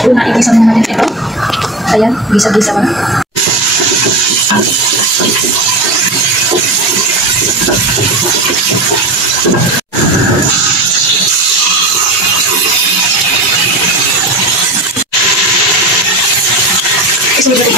Doon na, igisa muna natin ito. Ayan, gisa-gisa mo na. Isunod natin.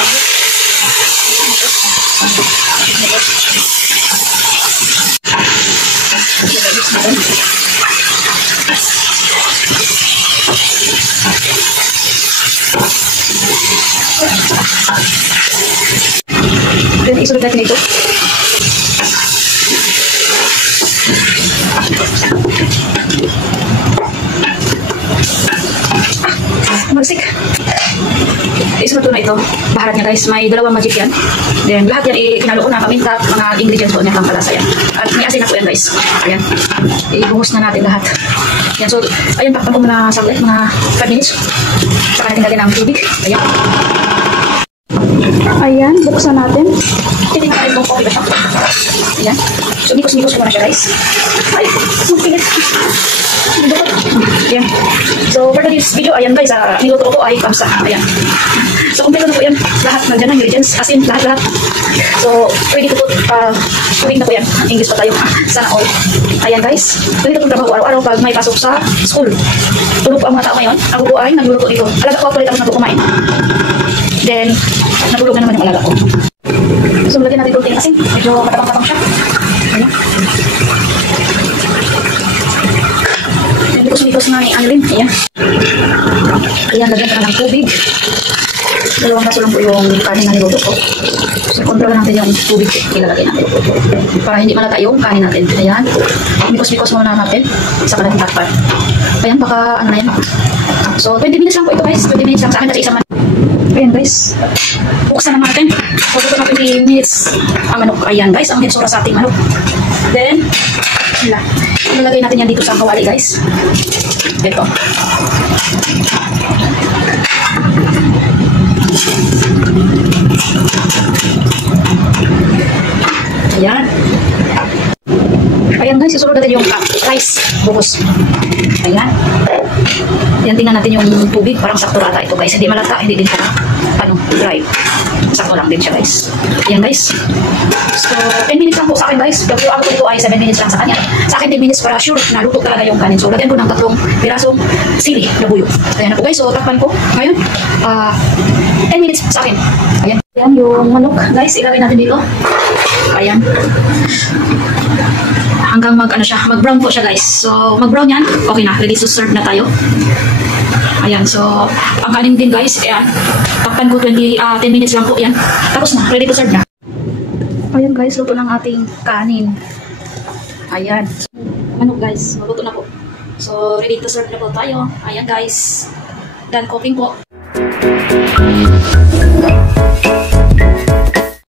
Then isunod natin ito. Magsik. Isunod ko na ito. Baharat niya guys. May dalawang magic yan. Then lahat yan kinalo ko na paminta. Mga ingredients ko niya pang palasa yan. At may asin na po yan guys. Ayan. Ibuhos na natin lahat. Yan. So, ayan. Takpan ko muna saglit. Mga 5 minutes. Saka natin lagyan ng tubig. Ayan. Ayan. Buksan natin. Titignan natin itong coffee ba siya. Ayan. So, nikos-nikos ko na siya guys. Ay! Magpinit. Ayan. So, for today's video, ayan guys, niluto ko ay kamsa. Ayan. So, kompleto na po yan. Lahat nandiyan na ingredients. As in, lahat-lahat. So, ready to put tubig na po yan. English pa tayo. Sana all. Ayan guys. Ganito itong trabaho araw-araw pag may pasok sa school. Tulog po ang mga tao ngayon. Ako po ay nagluluto dito. Alaga ko actually tapos na po kumain. Then, natulog na naman yung alaga ko. So, lagyan natin protein kasi medyo matapang-tapang siya. Ayan. Nikos-nikos nga ni Anlin. Ayan. Ayan, lagyan ka na ng tubig. 2 kaso lang po yung kanin na niluto ko. So, kontrol natin yung tubig ilalagay natin. Para hindi malata yung kanin natin. Ayan. Nikos-nikos muna natin. Saka natin takpan. Ayan, baka ano na yan. So, 20 minutes lang po ito guys. 20 minutes lang sa akin kasi isang manok. Ayan guys. Buksan naman natin. Pagkito na 20 minutes ang manok. Ayan guys, ang hitsura sa ating manok. Then, ilalagay natin yan dito sa kawali guys. Ito. Ayan. Ayan guys, isunod natin yung rice. Buhos. Ayan. Ayan, tingnan natin yung tubig. Parang sakto rata ito guys. Hindi malata, hindi din siya dry. Sakto lang din siya guys. Ayan guys. So, 10 minutes lang po sa akin guys. Pero ako dito ay 7 minutes lang sa kanya. Sa akin 10 minutes para sure na luto talaga yung kanin. So, lagyan ko ng 3 pirasong sili na buyo. Ayan na po guys. So, takpan ko. Ngayon, 10 minutes sa akin. Ayan. Ayan yung manok guys. Ilagay natin dito. Ayan. Hanggang mag-brown po siya guys. So, mag-brown yan. Okay na. Ready to serve na tayo. Ayan. So, ang kanin din guys. Ayan. Takpan ko 10 minutes lang po. Ayan. Tapos na. Ready to serve na. Ayan guys. Luto ng ating kanin. Ayan. Manok guys. Luto na po. So, ready to serve na po tayo. Ayan guys. Done cooking po.